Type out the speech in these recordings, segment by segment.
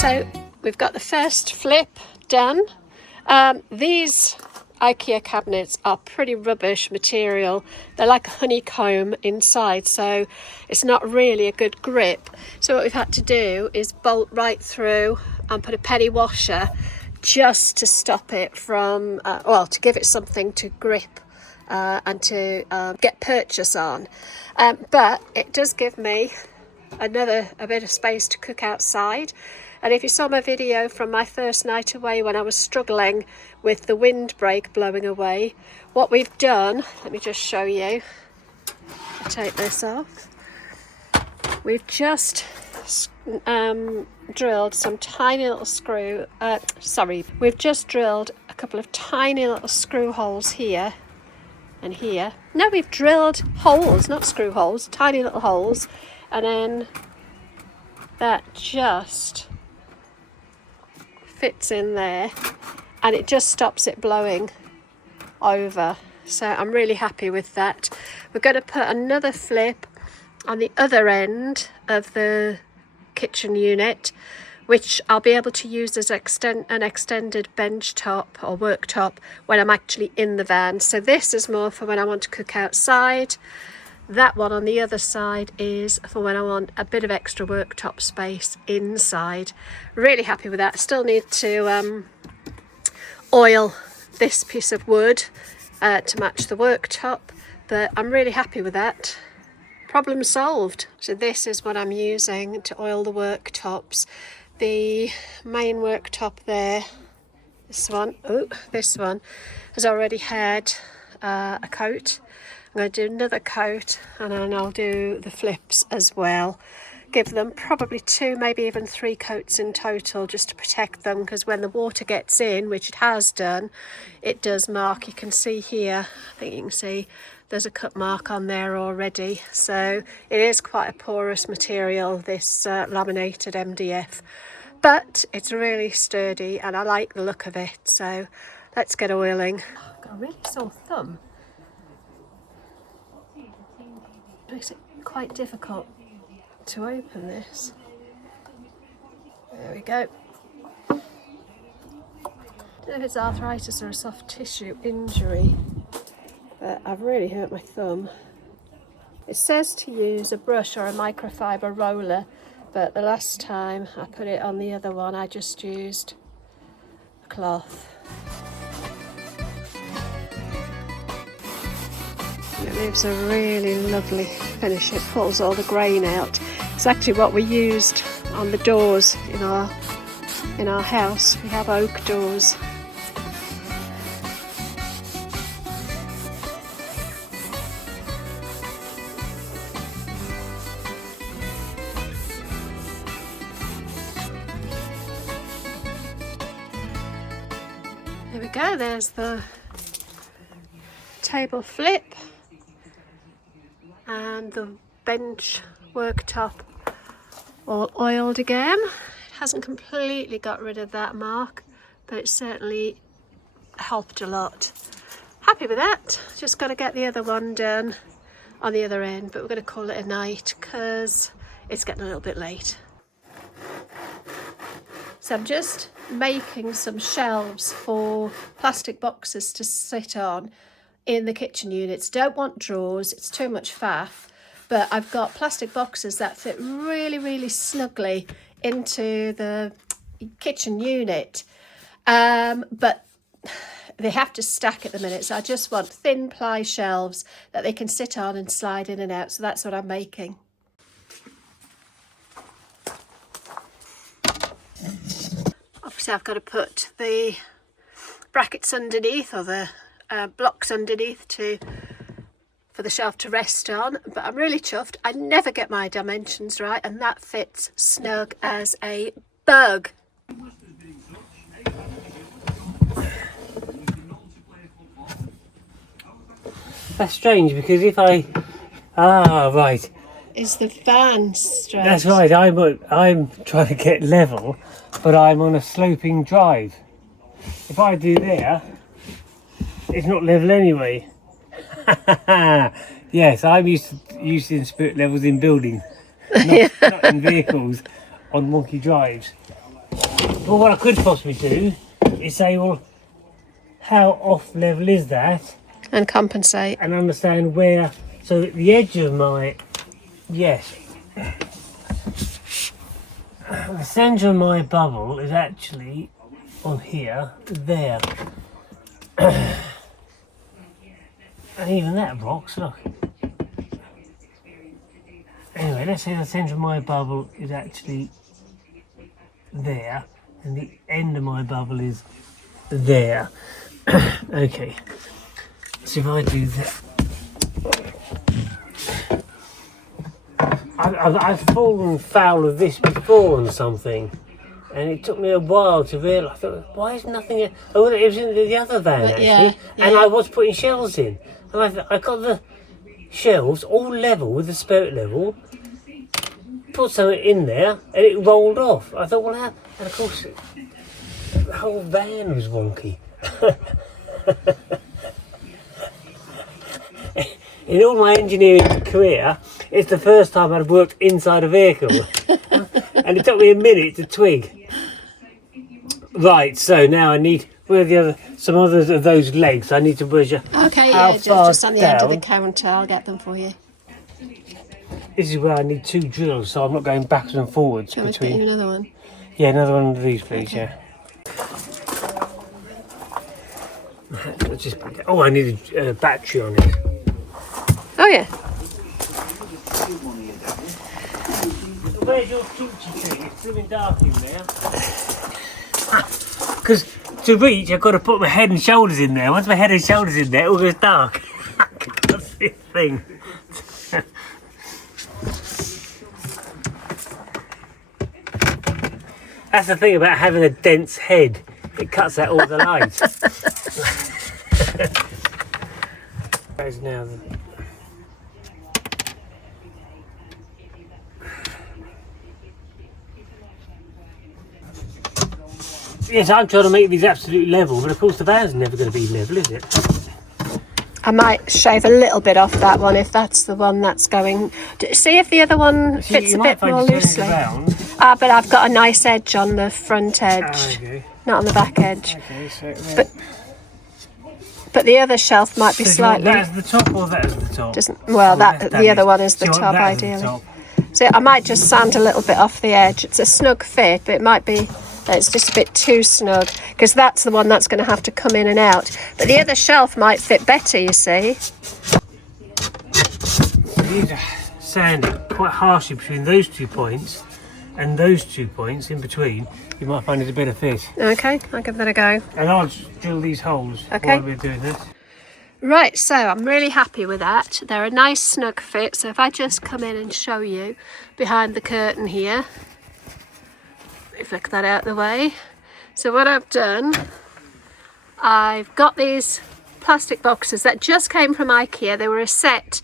So we've got the first flip done. These IKEA cabinets are pretty rubbish material. They're like a honeycomb inside, so it's not really a good grip. So what we've had to do is bolt right through and put a penny washer just to stop it from, well, to give it something to grip and to get purchase on. But it does give me a bit of space to cook outside. And if you saw my video from my first night away when I was struggling with the windbreak blowing away, what we've done, let me just show you. I'll take this off. We've just drilled some tiny little we've just drilled a couple of tiny little screw holes here and here. No, we've drilled holes, not screw holes, tiny little holes, and then that just fits in there and it just stops it blowing over. So I'm really happy with that. We're going to put another flip on the other end of the kitchen unit, which I'll be able to use as an extended bench top or worktop when I'm actually in the van. So this is more for when I want to cook outside. That one on the other side is for when I want a bit of extra worktop space inside. Really happy with that. Still need to oil this piece of wood to match the worktop, but I'm really happy with that. Problem solved. So this is what I'm using to oil the worktops. The main worktop there, this one has already had a coat. I'm going to do another coat and then I'll do the flips as well. Give them probably 2, maybe even 3 coats in total just to protect them, because when the water gets in, which it has done, it does mark. You can see here, I think you can see there's a cut mark on there already. So it is quite a porous material, this laminated MDF, but it's really sturdy and I like the look of it. So let's get oiling. I've got a really sore thumb. Makes it quite difficult to open this. There we go. Don't know if it's arthritis or a soft tissue injury, but I've really hurt my thumb. It says to use a brush or a microfiber roller, but the last time I put it on the other one I just used a cloth. It leaves a really lovely finish. It pulls all the grain out. It's actually what we used on the doors in our house. We have oak doors. There we go, there's the table flip and the bench worktop all oiled again. It hasn't completely got rid of that mark, but it certainly helped a lot. Happy with that. Just got to get the other one done on the other end, but we're going to call it a night because it's getting a little bit late. So I'm just making some shelves for plastic boxes to sit on in the kitchen units. Don't want drawers, it's too much faff, but I've got plastic boxes that fit really, really snugly into the kitchen unit, but they have to stack at the minute, so I just want thin ply shelves that they can sit on and slide in and out. So that's what I'm making. Obviously I've got to put the brackets underneath, or the blocks underneath for the shelf to rest on, but I'm really chuffed. I never get my dimensions right and that fits snug as a bug. That's strange because if I right, is the van straight? That's right, I'm trying to get level, but I'm on a sloping drive. If I do there, it's not level anyway. Yes, I'm used to spirit levels in buildings, not in vehicles on wonky drives. Well, what I could possibly do is say, well, how off level is that? And compensate. And understand where, so at the edge of my, yes, the centre of my bubble is actually on here, there. And even that rocks, look. Anyway, let's say the centre of my bubble is actually there, and the end of my bubble is there. Okay, so if I do that, I've fallen foul of this before on something, and it took me a while to realise. I thought, why is nothing here? Oh, it was in the other van actually, yeah. and I was putting shelves in, and I got the shelves all level with the spirit level. Put something in there, and it rolled off. I thought, well, how? And of course, the whole van was wonky. In all my engineering career, it's the first time I've worked inside a vehicle. And it took me a minute to twig. Right, so now I need, where are the other, some others of those legs I need to measure. Okay, how yeah, far just on the end of the down. counter. I'll get them for you. This is where I need 2 drills, so I'm not going backwards and forwards Do you want me to get you another one? Yeah, another one of these, please, Okay. yeah. Oh, I need a battery on it. Oh yeah. Where's your kimchi thing? It's blooming dark in there. Because to reach, I've got to put my head and shoulders in there. Once my head and shoulders in there, it all goes dark. I can't see a thing. That's the thing about having a dense head. It cuts out all the light. That is now the... Yes, I'm trying to make these absolute level, but of course the van's never going to be level, is it? I might shave a little bit off that one if that's the one that's going. See if the other one fits a bit more loosely. But I've got a nice edge on the front edge, Okay. not on the back edge. Okay, so But the other shelf might be slightly. That is the top, or that is the top? Well, that the other one is the so top, that is the ideally. top. So I might just sand a little bit off the edge. It's a snug fit, but it might be that it's just a bit too snug, because that's the one that's going to have to come in and out. But the other shelf might fit better, you see. You need to sand it quite harshly between those 2 points and those 2 points in between. You might find it a better fit. Okay, I'll give that a go. And I'll just drill these holes Okay. while we're doing this. Right, so I'm really happy with that. They're a nice snug fit. So if I just come in and show you behind the curtain here, flick that out the way. So what I've done, I've got these plastic boxes that just came from IKEA. They were a set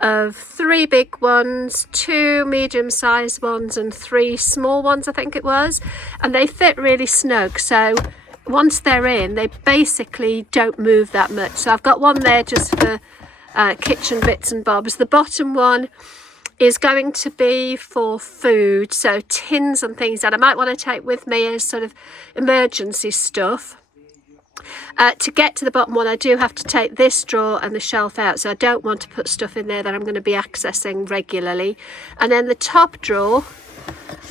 of 3 big ones, 2 medium-sized ones and 3 small ones, I think it was, and they fit really snug. So once they're in, they basically don't move that much. So I've got one there just for kitchen bits and bobs. The bottom one is going to be for food, so tins and things that I might want to take with me as sort of emergency stuff. To get to the bottom one, I do have to take this drawer and the shelf out, so I don't want to put stuff in there that I'm going to be accessing regularly. And then the top drawer,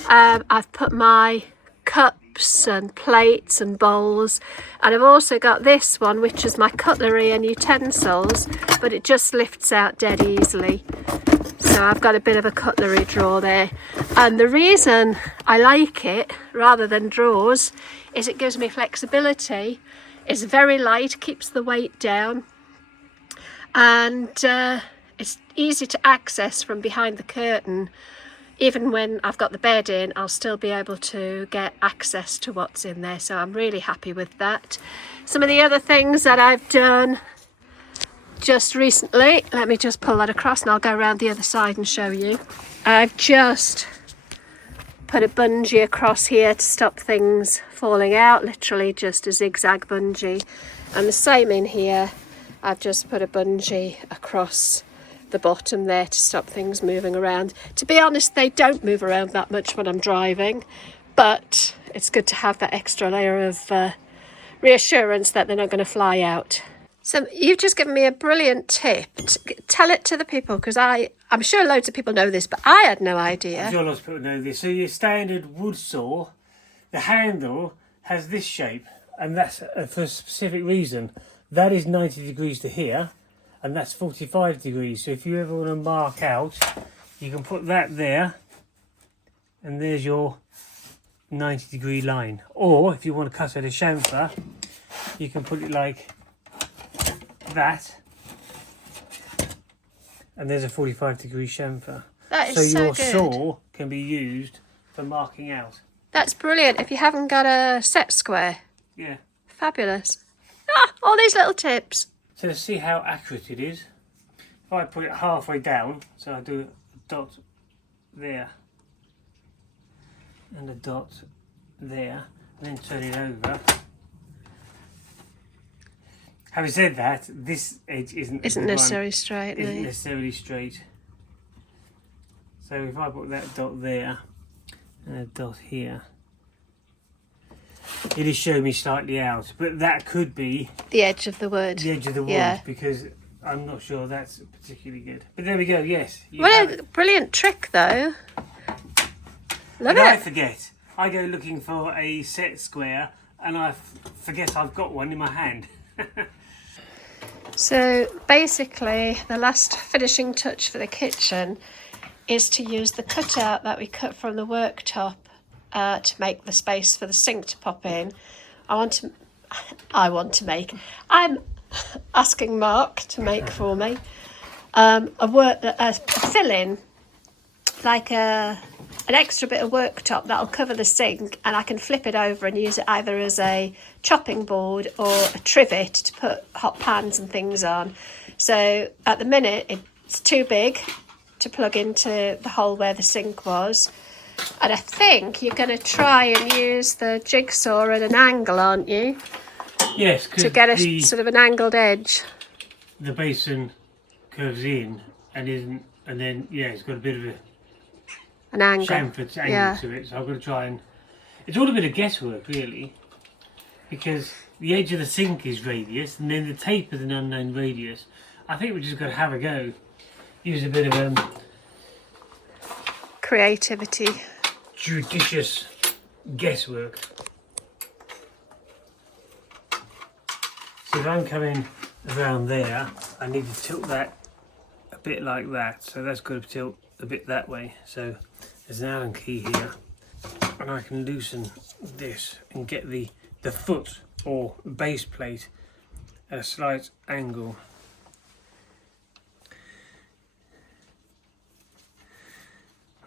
I've put my cups and plates and bowls, and I've also got this one which is my cutlery and utensils, but it just lifts out dead easily. So I've got a bit of a cutlery drawer there, and the reason I like it rather than drawers is it gives me flexibility. It's very light, keeps the weight down, and it's easy to access from behind the curtain. Even when I've got the bed in, I'll still be able to get access to what's in there, so I'm really happy with that. Some of the other things that I've done just recently, let me just pull that across and I'll go around the other side and show you. I've just put a bungee across here to stop things falling out, literally just a zigzag bungee, and the same in here. I've just put a bungee across the bottom there to stop things moving around. To be honest, they don't move around that much when I'm driving, but it's good to have that extra layer of reassurance that they're not going to fly out. So you've just given me a brilliant tip. Tell it to the people, because I'm sure loads of people know this, but I had no idea. I'm sure lots of people know this. So your standard wood saw, the handle has this shape, and that's for a specific reason. That is 90 degrees to here, and that's 45 degrees. So if you ever want to mark out, you can put that there, and there's your 90 degree line. Or if you want to cut out a chamfer, you can put it like that, and there's a 45 degree chamfer. That is so your good. saw can be used for marking out. That's brilliant if you haven't got a set square. Yeah. Fabulous. All these little tips. So to see how accurate it is, if I put it halfway down, so I do a dot there and a dot there, and then turn it over. Having said that, this edge isn't necessarily straight. Isn't necessarily straight. So if I put that dot there and a dot here, it is showing me slightly out, but that could be the edge of the wood. The edge of the wood, yeah. Because I'm not sure that's particularly good. But there we go. Yes. What a brilliant trick, though. Love it. I forget. I go looking for a set square, and I forget I've got one in my hand. So basically, the last finishing touch for the kitchen is to use the cutout that we cut from the worktop to make the space for the sink to pop in. I'm asking Mark to make for me a fill-in, like an extra bit of worktop that'll cover the sink, and I can flip it over and use it either as a chopping board or a trivet to put hot pans and things on. So at the minute it's too big to plug into the hole where the sink was, and I think you're going to try and use the jigsaw at an angle, aren't you? Yes, to get a sort of an angled edge. The basin curves in and isn't, and then it's got a bit of an angle chamfer to it. So I've got to try and. It's all a bit of guesswork, really, because the edge of the sink is radius, and then the tape is an unknown radius. I think we just got to have a go. Use a bit of creativity, judicious guesswork. So if I'm coming around there, I need to tilt that a bit like that. So that's got to tilt a bit that way. So there's an Allen key here, and I can loosen this and get the foot or base plate at a slight angle.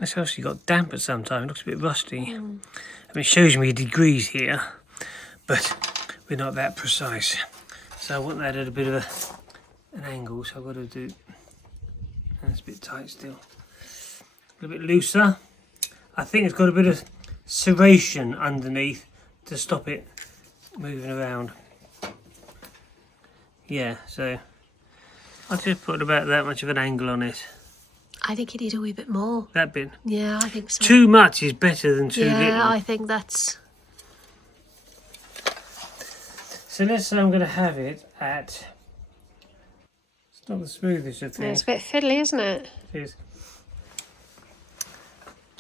It's actually got damper sometimes. It looks a bit rusty. I mean, it shows me degrees here, but we're not that precise. So I want that at a bit of an angle, so I've got to do, and it's a bit tight still. A little bit looser. I think it's got a bit of serration underneath to stop it moving around. Yeah, so I'll just put about that much of an angle on it. I think you need a wee bit more. That bit? Yeah, I think so. Too much is better than too little. Yeah, I think that's... So let's say I'm going to have it at... It's not the smoothest of things. Yeah, it's a bit fiddly, isn't it? It is.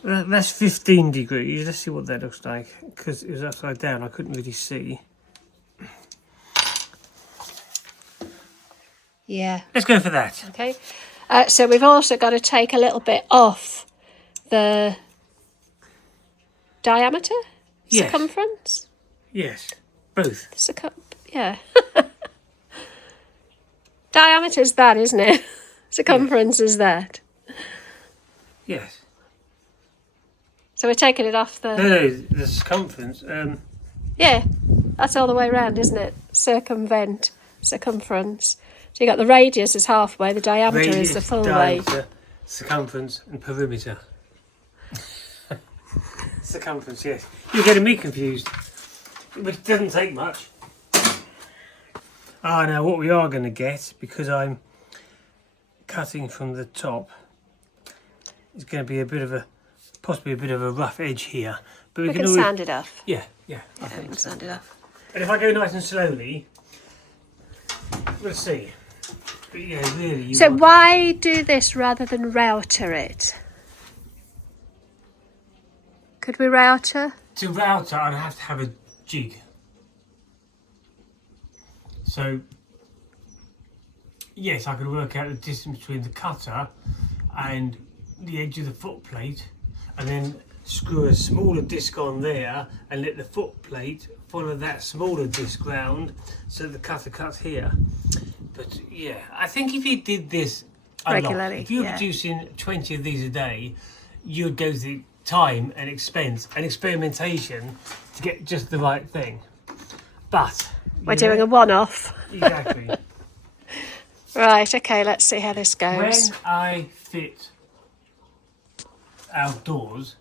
That's 15 degrees. Let's see what that looks like. Because it was upside down, I couldn't really see. Yeah. Let's go for that. Okay. So we've also got to take a little bit off the diameter? Yes. Circumference? Yes. Both. Yeah. Diameter's that, isn't it? Circumference is that. Yes. So we're taking it off the... No, the circumference. Yeah, that's all the way around, isn't it? Circumvent, circumference. So you got the radius is halfway, the diameter is the full way. Circumference and perimeter. Circumference, yes. You're getting me confused. But it doesn't take much. Now what we are going to get, because I'm cutting from the top, is going to be a bit of a possibly a bit of a rough edge here, but We can always sand it off. Yeah, I Yeah, we think can so. sand it off. And if I go nice and slowly, we'll see. But yeah, really. So why do this rather than router it? Could we router? To router, I'd have to have a jig. So, yes, I could work out the distance between the cutter and the edge of the foot plate, and then screw a smaller disc on there and let the foot plate follow that smaller disc round so the cutter cuts here. But yeah, I think if you did this a lot, Regularly, if you were yeah. producing 20 of these a day, you'd go through time and expense and experimentation to get just the right thing. But We're doing a one-off. exactly. Right, okay, let's see how this goes. When I fitted outdoors,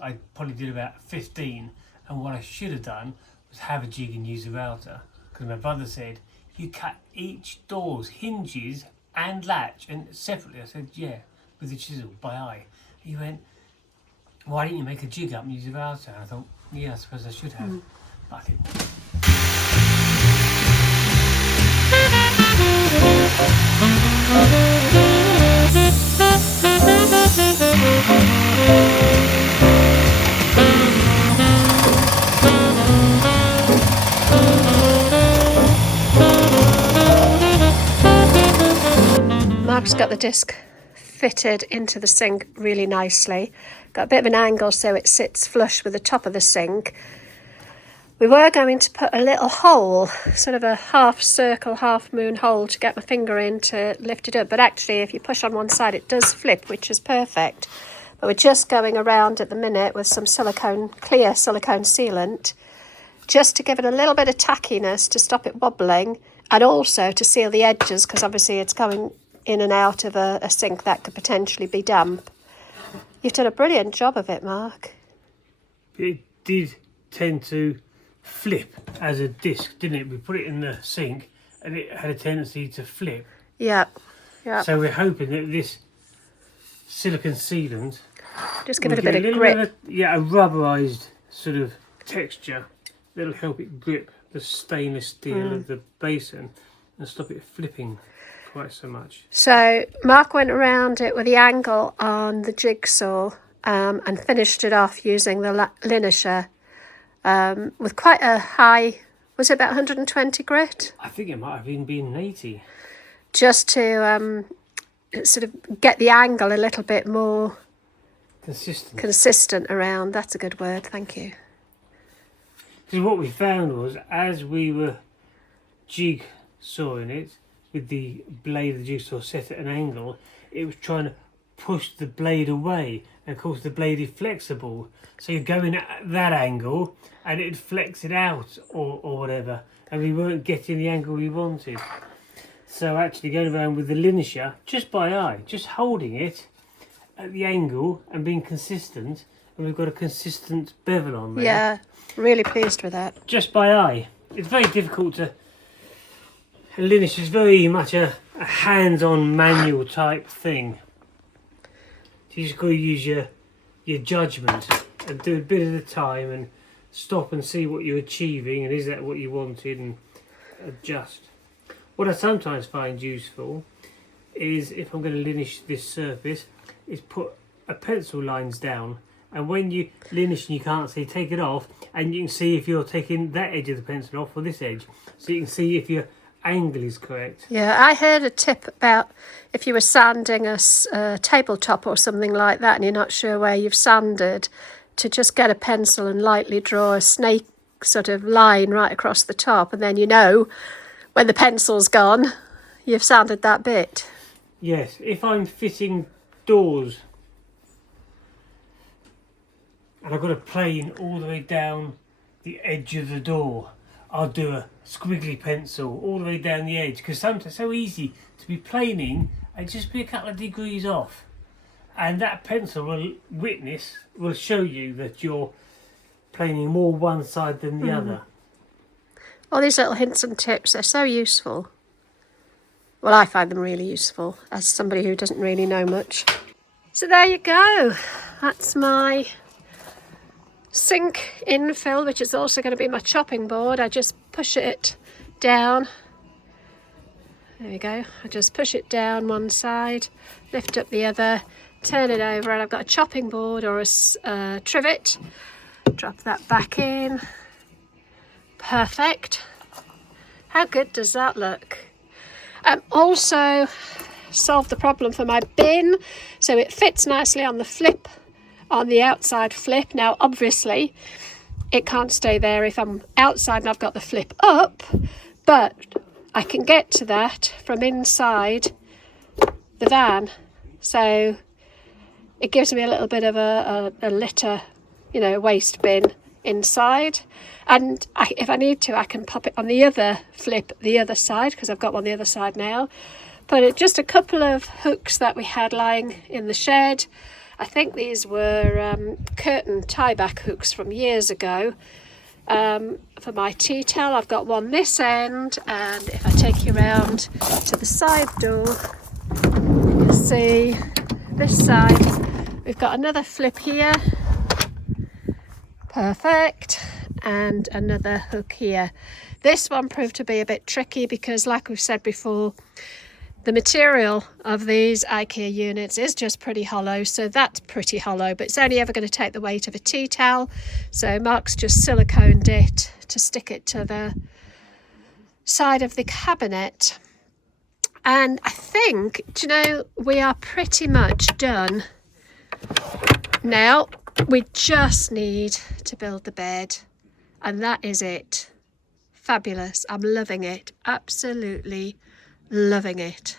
I probably did about 15, and what I should have done was have a jig and use a router, because my brother said you cut each door's hinges and latch and separately. I said yeah, with the chisel by eye. He went, why didn't you make a jig up and use a router? And I thought, yeah, I suppose I should have, but I didn't. Mark's got the disc fitted into the sink really nicely. Got a bit of an angle so it sits flush with the top of the sink. We were going to put a little hole, sort of a half circle, half moon hole to get my finger in to lift it up. But actually, if you push on one side, it does flip, which is perfect. But we're just going around at the minute with some clear silicone sealant, just to give it a little bit of tackiness to stop it wobbling, and also to seal the edges, because obviously it's going in and out of a sink that could potentially be damp. You've done a brilliant job of it, Mark. It did tend to flip as a disc, didn't it? We put it in the sink and it had a tendency to flip. Yeah. So we're hoping that this silicone sealant Just give will it a give bit of little grip. a rubberized sort of texture that'll help it grip the stainless steel of the basin and stop it flipping quite so much. So Mark went around it with the angle on the jigsaw and finished it off using the linisher with quite a high, was it about 120 grit? I think it might have even been 80. Just to sort of get the angle a little bit more consistent around. That's a good word, thank you. Because what we found was, as we were jigsawing it with the blade of the jigsaw set at an angle, it was trying to push the blade away, and of course the blade is flexible, so you're going at that angle and it'd flex it out or whatever, and we weren't getting the angle we wanted. So actually going around with the linisher, just by eye, just holding it at the angle and being consistent, and we've got a consistent bevel on there. Yeah, really pleased with that. Just by eye. It's very difficult to... Linisher is very much a hands-on manual type thing. You just got to use your judgment and do a bit at a time and stop and see what you're achieving and is that what you wanted, and adjust. What I sometimes find useful is, if I'm going to linish this surface, is put a pencil lines down, and when you linish and you can't see, take it off and you can see if you're taking that edge of the pencil off or this edge, so you can see if your angle is correct. Yeah, I heard a tip about if you were sanding a tabletop or something like that and you're not sure where you've sanded, to just get a pencil and lightly draw a snake sort of line right across the top, and then you know when the pencil's gone, you've sanded that bit. Yes, if I'm fitting doors and I've got a plane all the way down the edge of the door, I'll do a squiggly pencil all the way down the edge, because sometimes it's so easy to be planing and just be a couple of degrees off, and that pencil will show you that you're planing more one side than the other. All these little hints and tips, they're so useful. Well, I find them really useful as somebody who doesn't really know much. So there you go. That's my sink infill, which is also going to be my chopping board. I just push it down. There we go. I just push it down one side, lift up the other, turn it over, and I've got a chopping board or a trivet. Drop that back in. Perfect. How good does that look? Also solved the problem for my bin, so it fits nicely on the flip, on the outside flip. Now obviously it can't stay there if I'm outside and I've got the flip up, but I can get to that from inside the van, so it gives me a little bit of a litter, you know, waste bin inside. And if I need to, I can pop it on the other flip, the other side, because I've got one the other side now. But just a couple of hooks that we had lying in the shed. I think these were curtain tie-back hooks from years ago. For my tea towel, I've got one this end, and if I take you around to the side door, you can see this side. We've got another flip here. Perfect. And another hook here. This one proved to be a bit tricky because, like we've said before, the material of these IKEA units is just pretty hollow, so that's pretty hollow, but it's only ever going to take the weight of a tea towel. So Mark's just siliconed it to stick it to the side of the cabinet. And I think, do you know, we are pretty much done. Now, we just need to build the bed, and that is it. Fabulous. I'm loving it. Absolutely loving it.